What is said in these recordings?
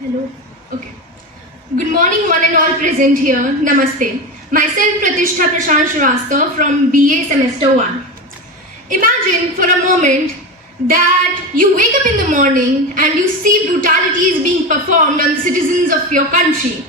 Hello. Okay. Good morning, one and all present here. Namaste. Myself, Pratishtha Prashant Shrivastava from BA Semester 1. Imagine for a moment that you wake up in the morning and you see brutalities being performed on the citizens of your country.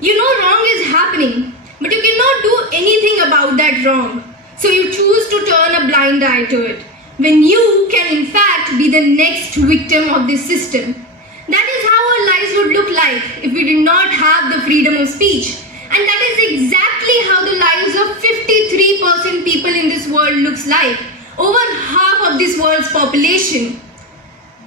You know wrong is happening, but you cannot do anything about that wrong. So you choose to turn a blind eye to it, when you can in fact be the next victim of this system. That is how our lives would look like if we did not have the freedom of speech. And that is exactly how the lives of 53% people in this world looks like, over half of this world's population.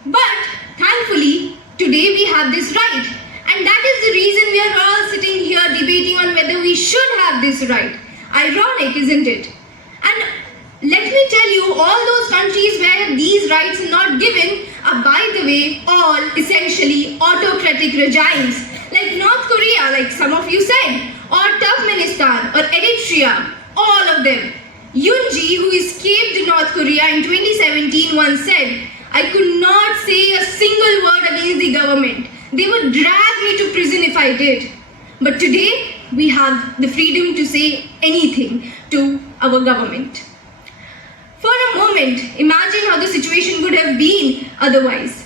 But thankfully, today we have this right. And that is the reason we are all sitting here debating on whether we should have this right. Ironic, isn't it? And let me tell you, all those countries where these rights are not given are, by the way, all essentially autocratic regimes. Like North Korea, like some of you said, or Turkmenistan, or Eritrea, all of them. Yoon Ji, who escaped North Korea in 2017, once said, "I could not say a single word against the government. They would drag me to prison if I did." But today, we have the freedom to say anything to our government. For a moment, imagine how the situation would have been otherwise.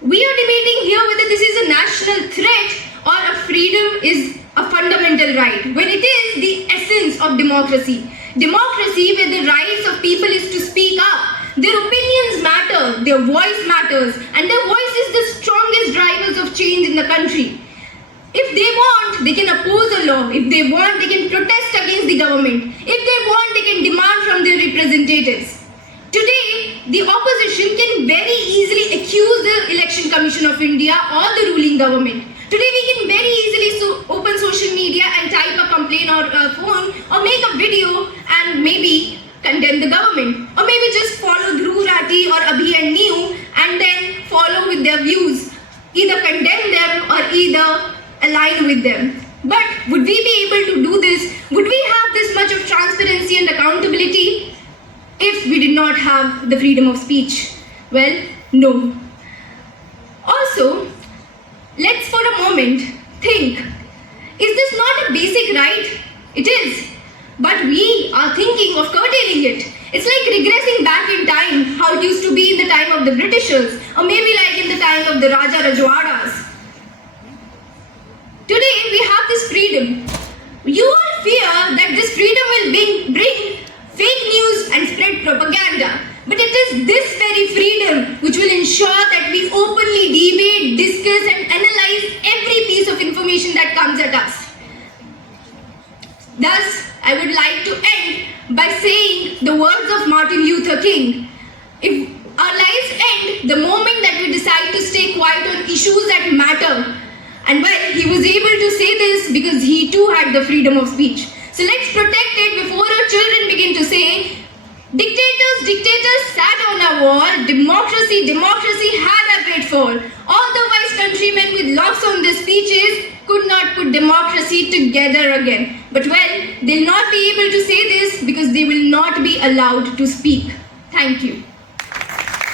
We are debating here whether this is a national threat or a freedom is a fundamental right, when it is the essence of democracy. Democracy, where the rights of people is to speak up. Their opinions matter, their voice matters, and their voice is the strongest drivers of change in the country. If they want, they can oppose a law. If they want, they can protest against the government. If they want, they can demand from their representatives. Today, the opposition can very easily accuse the Election Commission of India or the ruling government. Today, we can very easily open social media and type a complaint or a phone or make a video and maybe condemn the government. Or maybe just follow Dhruv Rathi or Abhi and New and then follow with their views. Either condemn them or either align with them. But would we be able to do this? Would we have this much of transparency and accountability if we did not have the freedom of speech? Well, no. Also, let's for a moment think, is this not a basic right? It is. But we are thinking of curtailing it. It's like regressing back in time, how it used to be in the time of the Britishers, or maybe like in the time of the Raja Rajwadas. Today we have this freedom. You all fear that this freedom will bring fake news and spread propaganda. But it is this very freedom which will ensure that we openly debate, discuss and analyze every piece of information that comes at us. Thus, I would like to end by saying the words of Martin Luther King. If our lives end the moment that we decide to stay quiet on issues that matter. And well, he was able to say this because he too had the freedom of speech. So let's protect it before our children begin to say, dictators sat on a wall, democracy had a great fall. All the wise countrymen with locks on their speeches could not put democracy together again. But well, they'll not be able to say this because they will not be allowed to speak. Thank you.